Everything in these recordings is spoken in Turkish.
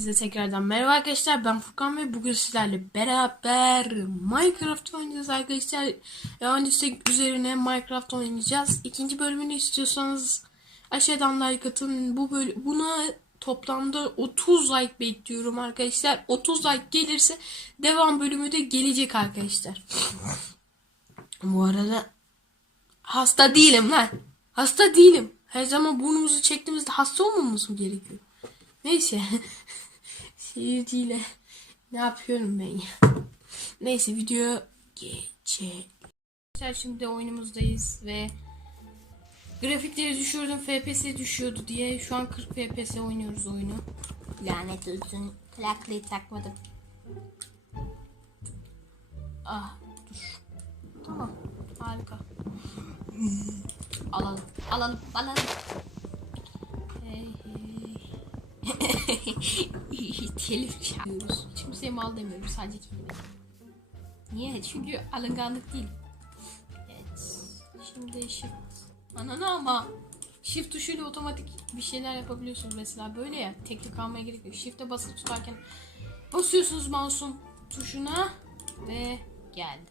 Hepinize tekrardan merhaba arkadaşlar. Ben Furkan ve bugün sizlerle beraber Minecraft oynayacağız arkadaşlar. Öncesi üzerine Minecraft oynayacağız. İkinci bölümünü istiyorsanız aşağıdan like atın. Bu böl buna toplamda 30 like bekliyorum arkadaşlar. 30 like gelirse devam bölümü de gelecek arkadaşlar. Bu arada hasta değilim lan. Hasta değilim. Her zaman burnumuzu çektiğimizde hasta olmamız mı gerekiyor? Neyse. Seyirciyle ne yapıyorum ben ya? Neyse video geçelim. Arkadaşlar şimdi oyunumuzdayız ve grafikleri düşürdüm FPS düşüyordu diye şu an 40 FPS oynuyoruz oyunu. Lanet olsun. Kulaklığı takmadım. Ah dur. Tamam harika. Alalım alalım alalım. Telif çalıyoruz. Hiç kimseye mal demiyorum sadece kelime. Niye? Çünkü alınganlık değil. Evet. Şimdi shift. Ananı ama. Shift tuşuyla otomatik bir şeyler yapabiliyorsunuz mesela böyle ya. Tek tek almaya gerek yok. Shift'e basılı tutarken basıyorsunuz mouse'un tuşuna ve geldi.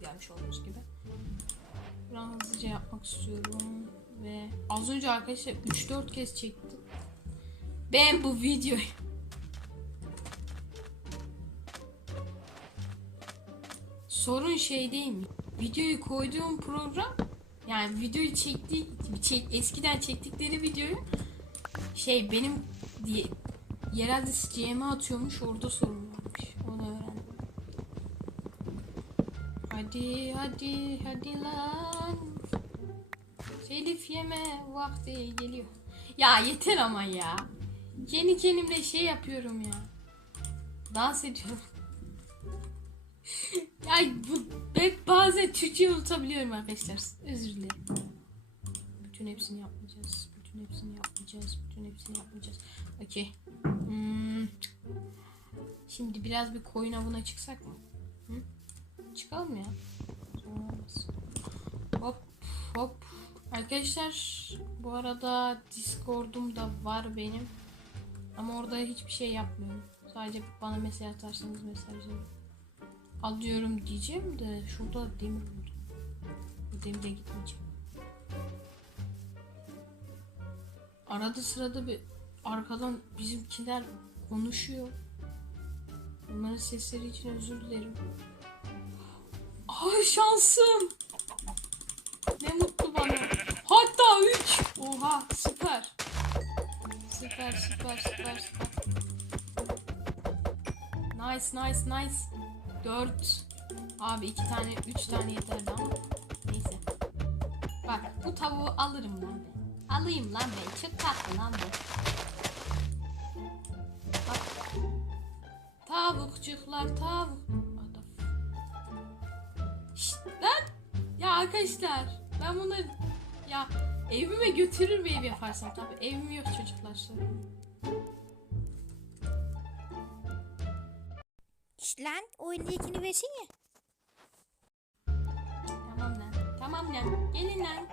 Gelmiş olduğunuz gibi. Buradan hızlıca yapmak istiyorum ve az önce arkadaşlar 3-4 kez çektim. Ben bu videoyu Sorun şey değil mi? Videoyu koyduğum program yani videoyu çektiği çek, eskiden çektikleri videoyu şey benim diye yerelde CM'e atıyormuş orada sorun varmış. Onu öğrendim. Hadi hadi hadi lan. Telif yeme vakti geliyor. Ya yeter ama ya. Kendi kendimle şey yapıyorum ya. Dans ediyorum. ya bu ben bazen Türkçe unutabiliyorum arkadaşlar. Özür dilerim. Bütün hepsini yapmayacağız. Bütün hepsini yapmayacağız. Bütün hepsini yapmayacağız. Okey. Hmm. Şimdi biraz bir koyun avına çıksak mı? Hı? Çıkalım ya. Olmaz. Hop hop. Arkadaşlar bu arada Discord'um da var benim. Ama orada hiçbir şey yapmıyorum. Sadece bana mesaj atarsanız mesajları alıyorum diyeceğim de şurada demir buldum. Bu demire gitmeyeceğim. Arada sırada bir arkadan bizimkiler konuşuyor. Onların sesleri için özür dilerim. Ay şansım. Ne mutlu bana. Hatta 3. Oha süper. Süper süper süper süper. Nice nice nice. 4. Abi 2 tane 3 tane yeterdi ama. Neyse. Bak bu tavuğu alırım lan ben. Alayım lan ben. Çok tatlı lan bu. Bak. Tavukçuklar tavuk. Adam. Şşt lan. Ya arkadaşlar ben bunları ya evime götürür bir ev yaparsam tabii evim yok çocuklar sonra. Şşt lan o elindekini versene. Tamam lan. Tamam lan. Gelin lan.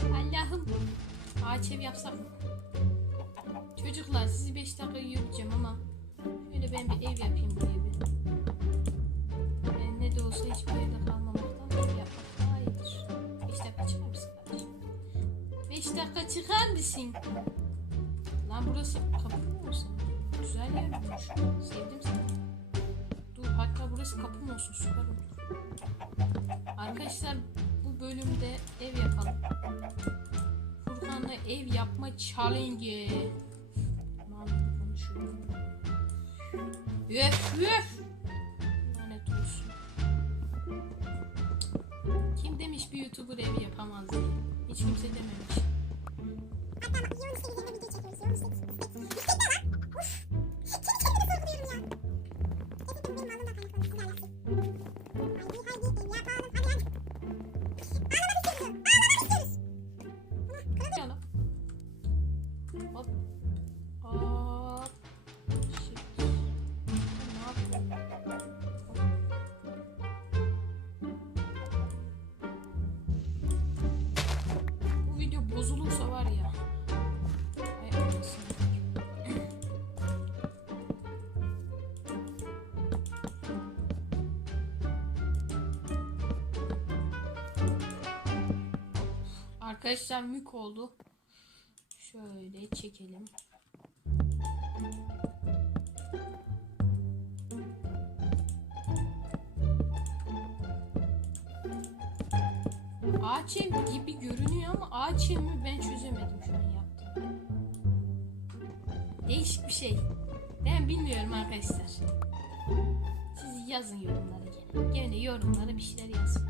Allah'ım. Ağaç ev yapsak mı? Çocuklar sizi 5 dakika yürüteceğim ama şöyle ben bir ev yapayım buraya bir. Ben ne de olsa hiçbir yerde kalmamaktan ev yapmak 5 dakika çıkar mısın? Lan burası kapı mı olsa? Güzel yer. Sevdim seni. Dur hatta burası kapı mı olsun süper olur. Arkadaşlar bu bölümde ev yapalım. Furkan'la ev yapma challenge. Tamam konuşuyorum. Üf üf. Lanet olsun. Kim demiş bir YouTuber ev yapamaz diye. Hiç kimse dememiş. Arkadaşlar mük oldu. Şöyle çekelim. Ağaç ev gibi görünüyor ama ağaç ev mi ben çözemedim şu an yaptım. Değişik bir şey. Ben bilmiyorum arkadaşlar. Siz yazın yorumlara gene. Gene yorumlara bir şeyler yazın.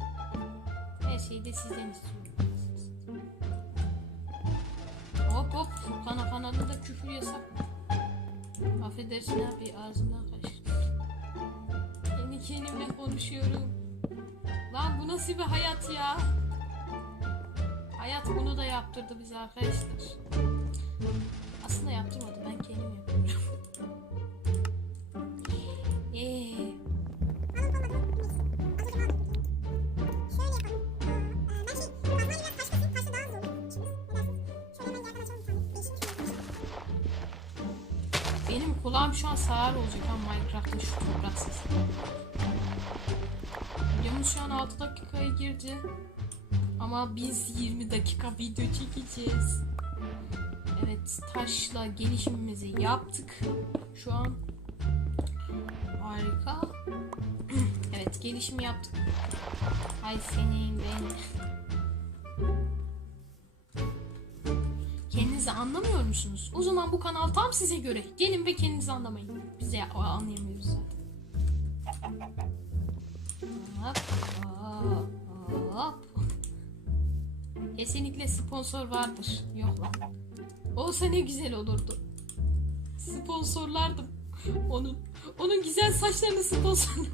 Her şeyi de sizden istiyorum. Hop hop Furkan kanalında küfür yasak mı? Affedersin abi ağzımdan kaçtı. Kendi kendimle konuşuyorum. Lan bu nasıl bir hayat ya? Hayat bunu da yaptırdı bize arkadaşlar. Aslında yaptırmadı ben kendim benim kulağım şu an sağır olacak ama Minecraft'ta şu toprak sesi. Videomuz şu an 6 dakikaya girdi. Ama biz 20 dakika video çekeceğiz. Evet taşla gelişimimizi yaptık. Şu an harika. evet gelişim yaptık. Ay senin ben. Anlamıyor musunuz? O zaman bu kanal tam size göre. Gelin ve kendinizi anlamayın. Biz de anlayamıyoruz zaten. Hop, hop, hop. Kesinlikle sponsor vardır. Yok lan. Olsa ne güzel olurdu. Sponsorlardım. Onun. Onun güzel saçlarını sponsor.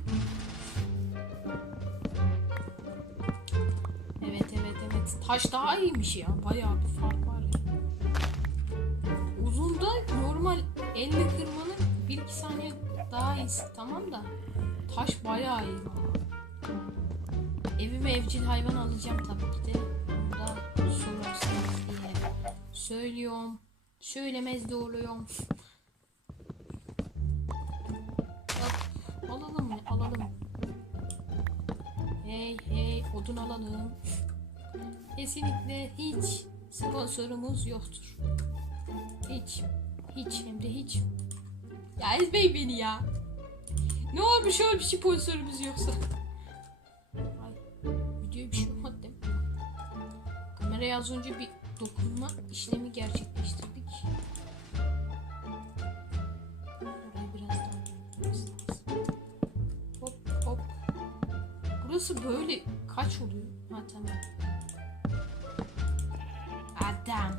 evet evet evet. Taş daha iyiymiş ya. Bayağı bir fark elle kırmanın 1-2 saniye daha iyisi tamam da taş bayağı iyi. Evime evcil hayvan alacağım tabii ki de. Bunu da sorarsanız diye söylüyorum. Söylemez de alalım mı? Alalım. Hey hey odun alalım. Kesinlikle hiç sponsorumuz yoktur. Hiç. Hiç hem de hiç. Ya ezmeyin beni ya. Ne olmuş öyle bir sponsorumuz yoksa. Ay, videoya bir şey olmadı değil mi? Kameraya az önce bir dokunma işlemi gerçekleştirdik. Hop hop. Burası böyle kaç oluyor? Ha tamam. Adam.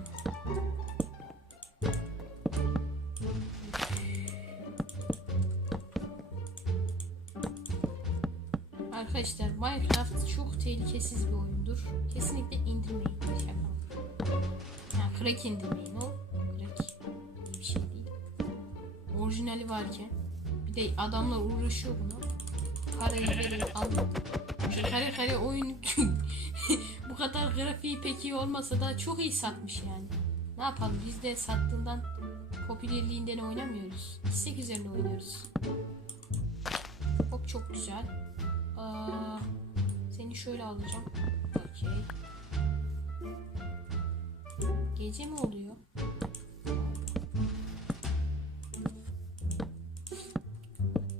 Minecraft çok tehlikesiz bir oyundur. Kesinlikle indirmeyin. Şaka. Yani crack indirmeyin o. Crack iyi bir şey değil. Orijinali varken bir de adamlar uğraşıyor buna. Parayı verin alın. Şu kare kare oyun bu kadar grafiği pek iyi olmasa da çok iyi satmış yani. Ne yapalım biz de sattığından popülerliğinden oynamıyoruz. İstek üzerine oynuyoruz. Hop çok güzel. Aa, seni şöyle alacağım. Okey. Gece mi oluyor?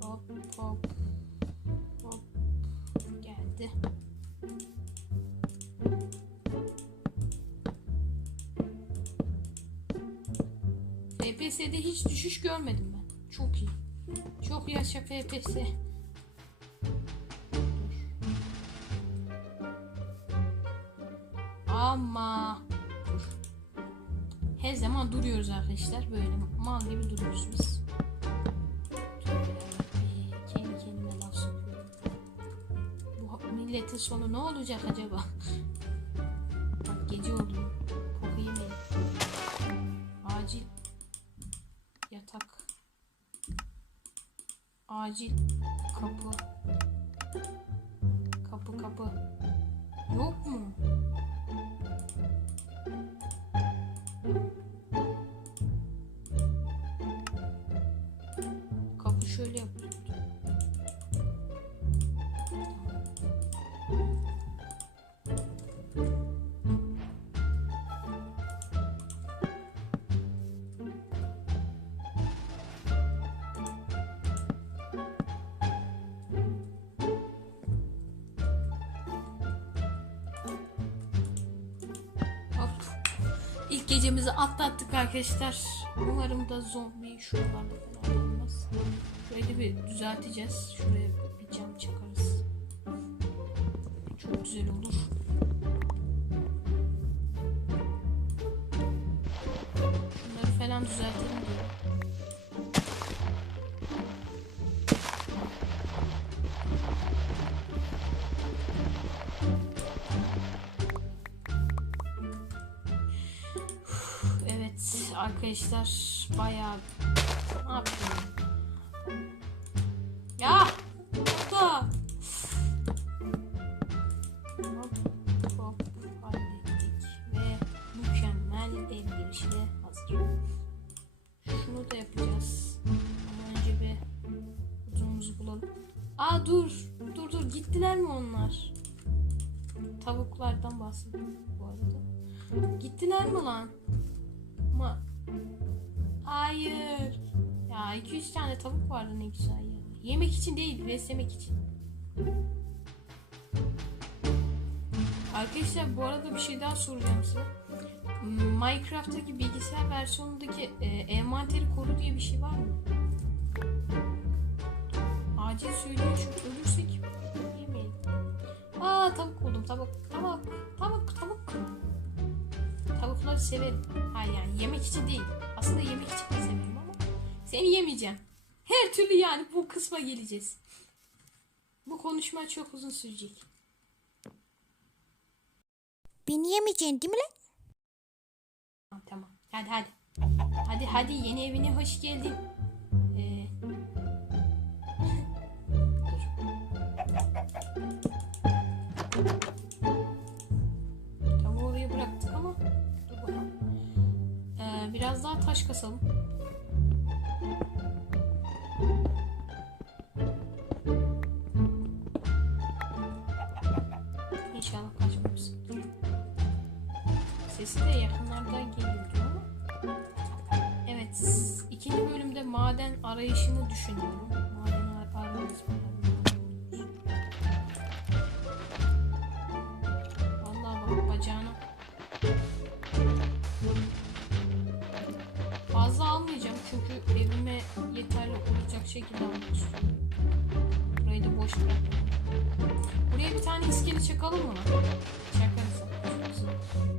Hop hop. Hop. Geldi. FPS'de hiç düşüş görmedim ben. Çok iyi. Çok yaşa FPS. Ama. Her zaman duruyoruz arkadaşlar. Böyle mal gibi duruyoruz biz. Kendi kendime laf sokuyorum. Bu milletin sonu ne olacak acaba? Bak gece oluyor. Koku yemeyin. Acil yatak. Acil. Kapı gecemizi atlattık arkadaşlar. Umarım da zombi şuralarda falan olmaz. Da bir düzelteceğiz. Şuraya bir cam çakarız. Çok güzel olur. Bunları falan düzeltelim arkadaşlar bayağı ne yapıyorum? Ya burada. Hop hop hallettik ve mükemmel el girişle hazır. Şunu da yapacağız. Ama önce bir uzunumuzu bulalım. Aa dur dur dur gittiler mi onlar? Tavuklardan bahsediyorum bu arada. Gittiler mi lan? Hayır. Ya 2-3 tane tavuk vardı ne güzel ya. Yemek için değil, beslemek için. Arkadaşlar bu arada bir şey daha soracağım size. Minecraft'taki bilgisayar versiyonundaki e, envanteri koru diye bir şey var mı? Acil söyleyin şu ölürsek yemeyelim. Aa tavuk buldum tavuk tavuk tavuk tavuk. Tavukları severim. Hayır yani yemek için değil. Aslında yemek için de severim ama seni yemeyeceğim. Her türlü yani bu kısma geleceğiz. Bu konuşma çok uzun sürecek. Beni yemeyeceksin değil mi lan? Tamam tamam. Hadi hadi. Hadi hadi yeni evine hoş geldin. Biraz daha taş kasalım. İnşallah kaçmamışsın. Sesi de yakınlardan geliyor. Evet, ikinci bölümde maden arayışını düşünüyorum. Fazla almayacağım çünkü evime yeterli olacak şekilde almak. Burayı da boş bırakmayayım. Buraya bir tane iskele çakalım mı? Çakarız.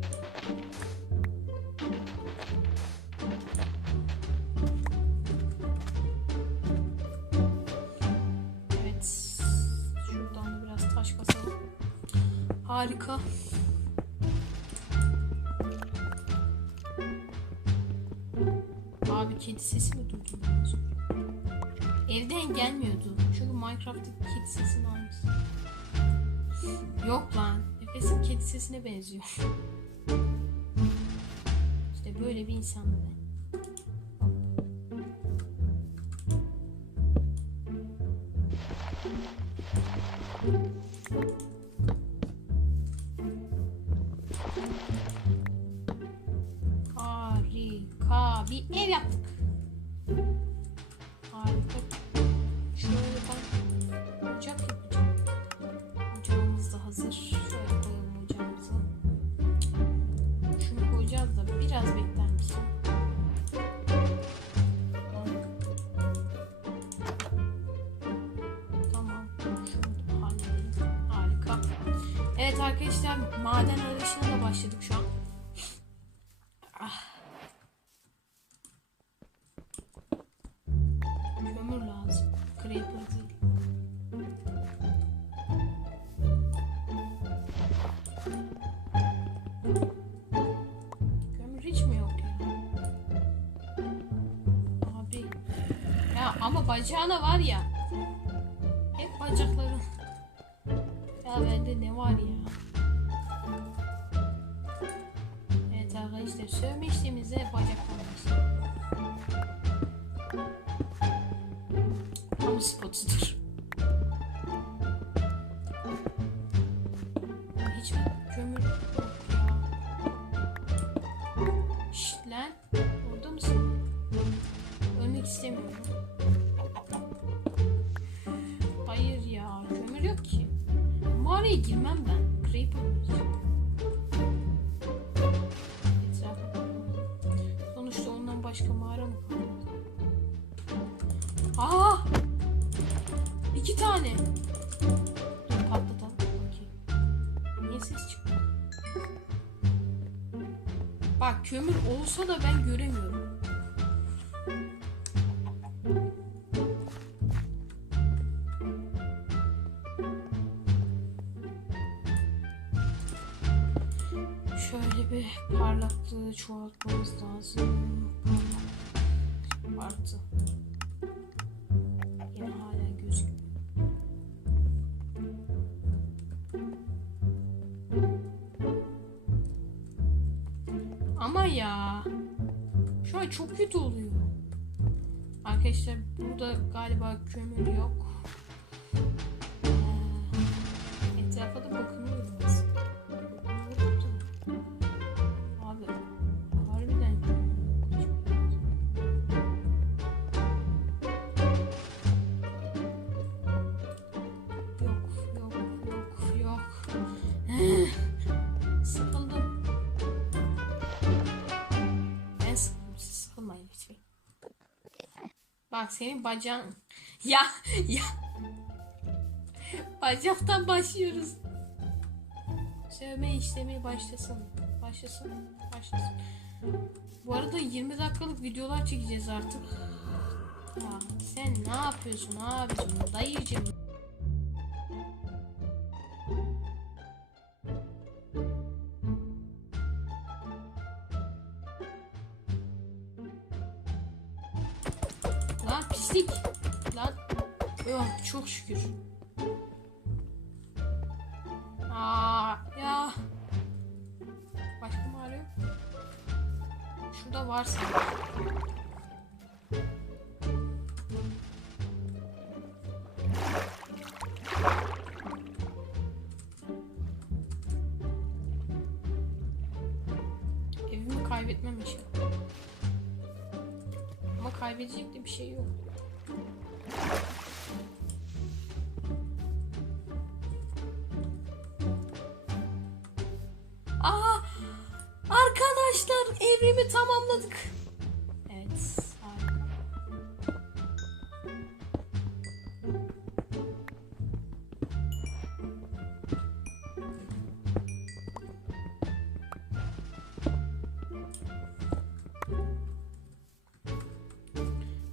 Yok lan. Efes'in kedi sesine benziyor. İşte böyle bir insandı ben. Evet arkadaşlar maden arayışına da başladık şu an. Ya bende ne var ya? Evet arkadaşlar sövme işlemimize bacak olmaz. Kamu spotudur. başka mağara mı kaldı? Aa! İki tane. Dur patlatalım. Bakayım. Niye ses çıkmıyor? Bak kömür olsa da ben göremiyorum. Ama ya. Şu an çok kötü oluyor. Arkadaşlar burada galiba kömür yok. Bak senin bacağın. Ya ya. Bacaktan başlıyoruz. Sövme işlemi başlasın. Başlasın. Başlasın. Bu arada 20 dakikalık videolar çekeceğiz artık. Ya sen ne yapıyorsun abicim dayıcım? Çok şükür. Aa ya. Başka mı arıyor? Şurada varsa. Evimi kaybetmem inşallah. Ama kaybedecek de bir şey yok. Evrimi tamamladık. Evet.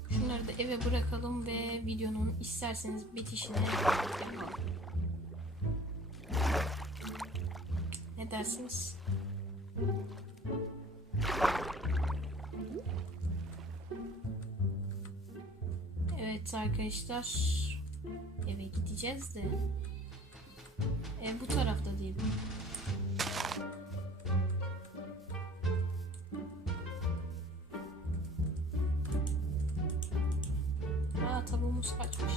Şunları da eve bırakalım ve videonun isterseniz bitişine yapalım. Ne dersiniz? Evet arkadaşlar eve gideceğiz de ev bu tarafta değil mi? Aa tavuğumuz kaçmış.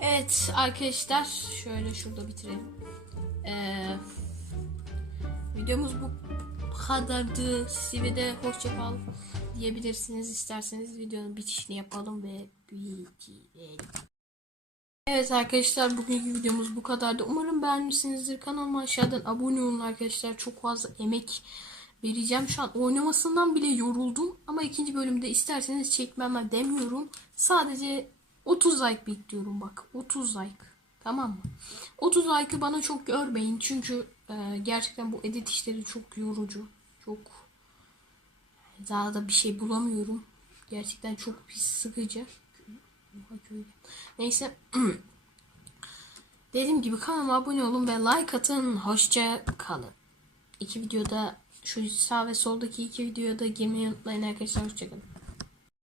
Evet arkadaşlar şöyle şurada bitirelim. Ee, videomuz bu kadardı. Size de hoşça kal diyebilirsiniz. İsterseniz videonun bitişini yapalım ve bitirelim. Evet arkadaşlar bugünkü videomuz bu kadardı. Umarım beğenmişsinizdir. Kanalıma aşağıdan abone olun arkadaşlar. Çok fazla emek vereceğim. Şu an oynamasından bile yoruldum. Ama ikinci bölümde isterseniz çekmem demiyorum. Sadece 30 like bekliyorum bak. 30 like. Tamam mı? 30 like'ı bana çok görmeyin. Çünkü e, gerçekten bu edit işleri çok yorucu. Çok daha da bir şey bulamıyorum. Gerçekten çok pis sıkıcı. Neyse. Dediğim gibi kanalıma abone olun ve like atın. Hoşça kalın. İki videoda şu sağ ve soldaki iki videoda girmeyi unutmayın arkadaşlar. Hoşça kalın.